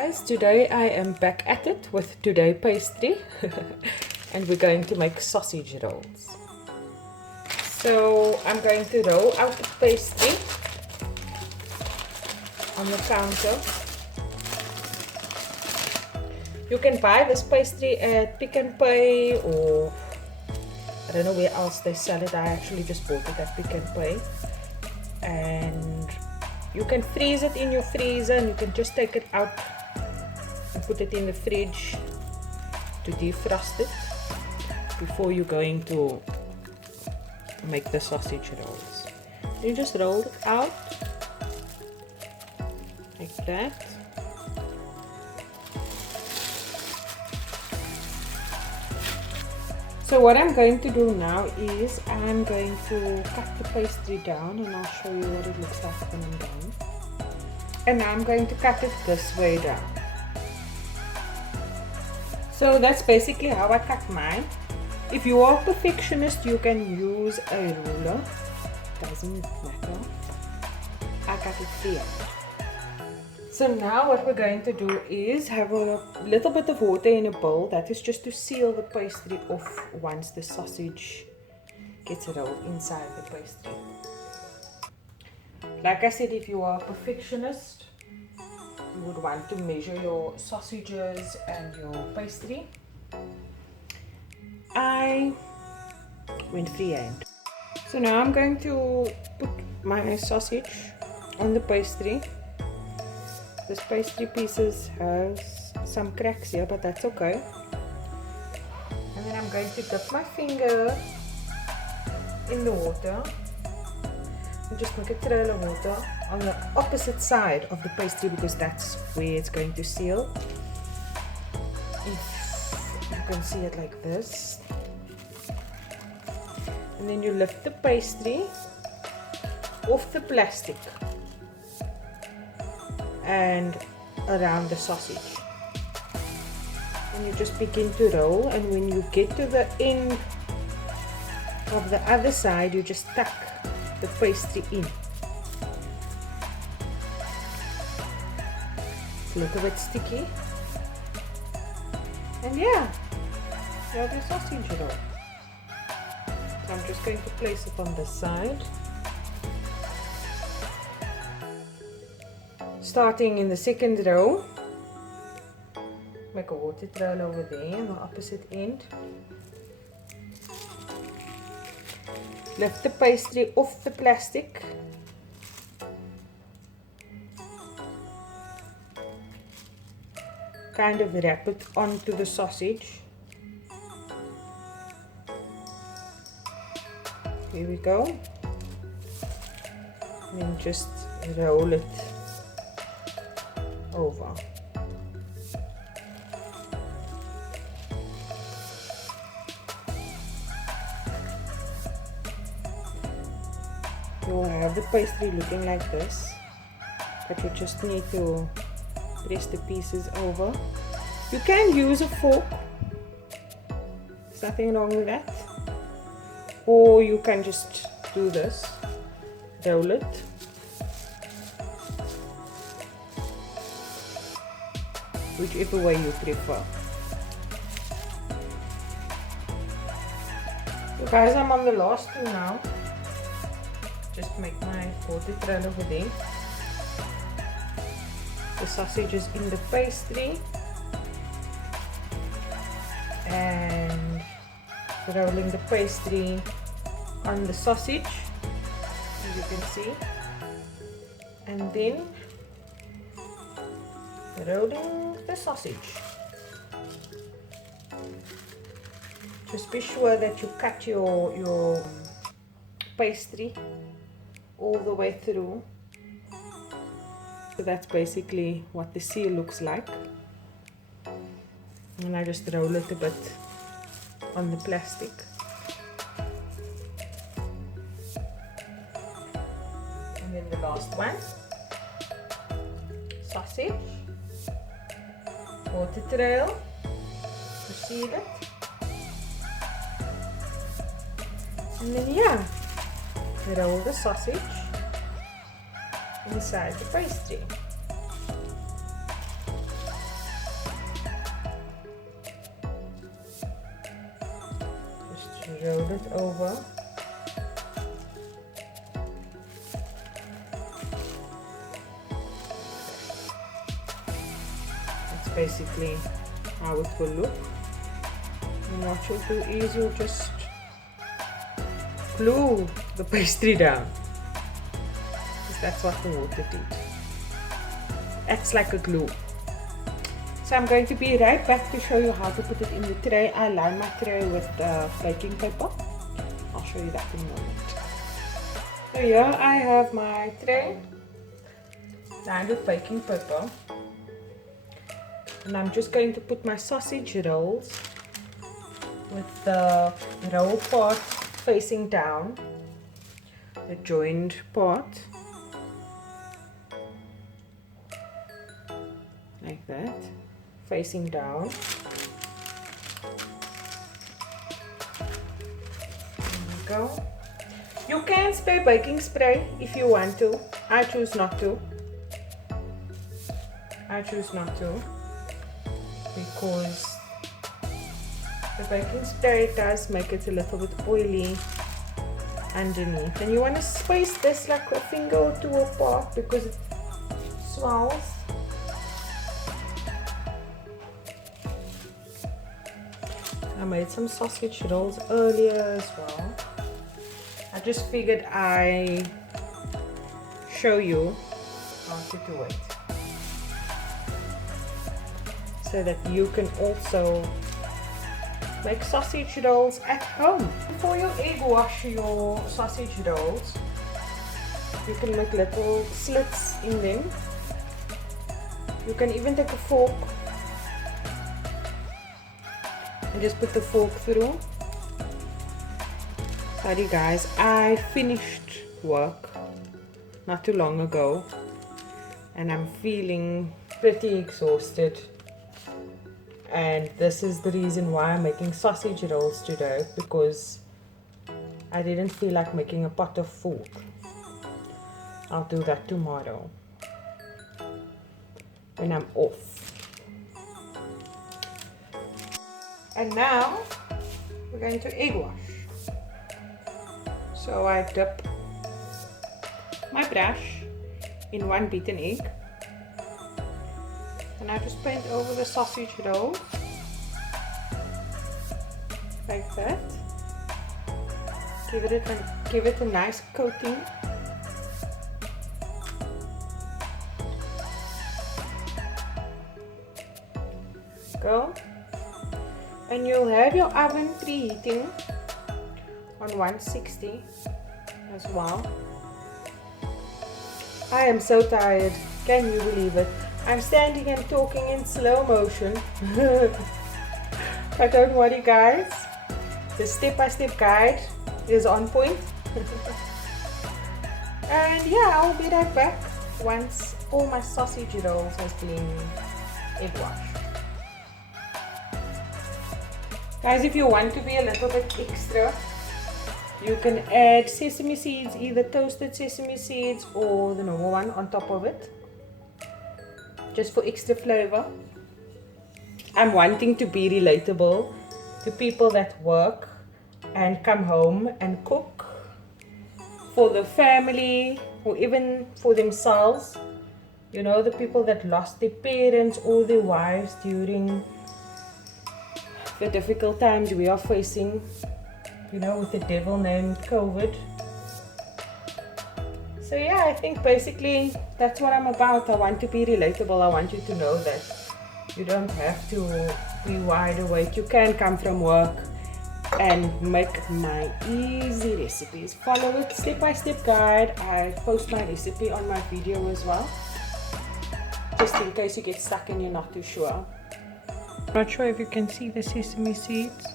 Guys, today I am back at it with today pastry and we're going to make sausage rolls. So I'm going to roll out the pastry on the counter. You can buy this pastry at Pick n Pay, or I don't know where else they sell it. I actually just bought it at Pick n Pay. And you can freeze it in your freezer, and you can just take it out and put it in the fridge to defrost it before you're going to make the sausage rolls. You just roll it out like that. So what I'm going to do now is I'm going to cut the pastry down, and I'll show you what it looks like when I'm done. And now I'm going to cut it this way down. So that's basically how I cut mine. If you are a perfectionist, you can use a ruler. Doesn't matter. I cut it freehand. So now what we're going to do is have a little bit of water in a bowl. That is just to seal the pastry off once the sausage gets rolled inside the pastry. Like I said, if you are a perfectionist, you would want to measure your sausages and your pastry. I went freehand. So now I'm going to put my sausage on the pastry. This pastry pieces has some cracks here, but that's okay. And then I'm going to dip my finger in the water and just make a trail of water on the opposite side of the pastry, because that's where it's going to seal. If you can see it like this. And then you lift the pastry off the plastic and around the sausage, and you just begin to roll, and when you get to the end of the other side, you just tuck the pastry in. It's a little bit sticky, and yeah, you have your sausage roll. So I'm just going to place it on this side. Starting in the second row, make a water trail over there on the opposite end. Lift the pastry off the plastic. Kind of wrap it onto the sausage. Here we go. And then just roll it over. You will have the pastry looking like this, but you just need to press the pieces over. You can use a fork, there's nothing wrong with that, or you can just do this, roll it. Whichever way you prefer. So guys, I'm on the last two now. Just make my water trail over there. The sausage is in the pastry and rolling the pastry on the sausage, as you can see, and then rolling the sausage. Just be sure that you cut your pastry all the way through. So that's basically what the seal looks like. And I just roll it a bit on the plastic. And then the last one, sausage. Water trail to seal it, and then yeah, roll the sausage inside the pastry. fold it over. That's basically how it will look. And what you'll do is you'll just glue the pastry down, because that's what the water did. Acts like a glue. So I'm going to be right back to show you how to put it in the tray. I line my tray with baking paper. I'll show you that in a moment. So here I have my tray lined with baking paper, and I'm just going to put my sausage rolls with the roll part facing down, the joined part, like that, facing down. There we go. You can spray baking spray if you want to. I choose not to. Because the baking spray does make it a little bit oily underneath, and you want to space this like a finger or two apart because it swells. I made some sausage rolls earlier as well. I just figured I show you how to do it, so that you can also make sausage rolls at home. Before you egg wash your sausage rolls, you can make little slits in them. You can even take a fork and just put the fork through. Sorry guys, I finished work not too long ago and I'm feeling pretty exhausted, and this is the reason why I'm making sausage rolls today, because I didn't feel like making a pot of food. I'll do that tomorrow when I'm off. And now we're going to egg wash. So I dip my brush in one beaten egg, and I just paint over the sausage roll like that. Give it a nice coating. Go. And you'll have your oven preheating on 160 as well. I am so tired. Can you believe it? I'm standing and talking in slow motion. But don't worry guys, the step-by-step guide is on point. And yeah, I'll be right back once all my sausage rolls has been egg washed. Guys, if you want to be a little bit extra, you can add sesame seeds, either toasted sesame seeds or the normal one on top of it, just for extra flavor. I'm wanting to be relatable to people that work and come home and cook for the family or even for themselves. You know, the people that lost their parents or their wives during the difficult times we are facing, you know, with the devil named COVID. So yeah, I think basically that's what I'm about. I want to be relatable. I want you to know that you don't have to be wide awake. You can come from work and make my easy recipes. Follow it, step-by-step guide. I post my recipe on my video as well, just in case you get stuck and you're not too sure. Not sure if you can see the sesame seeds.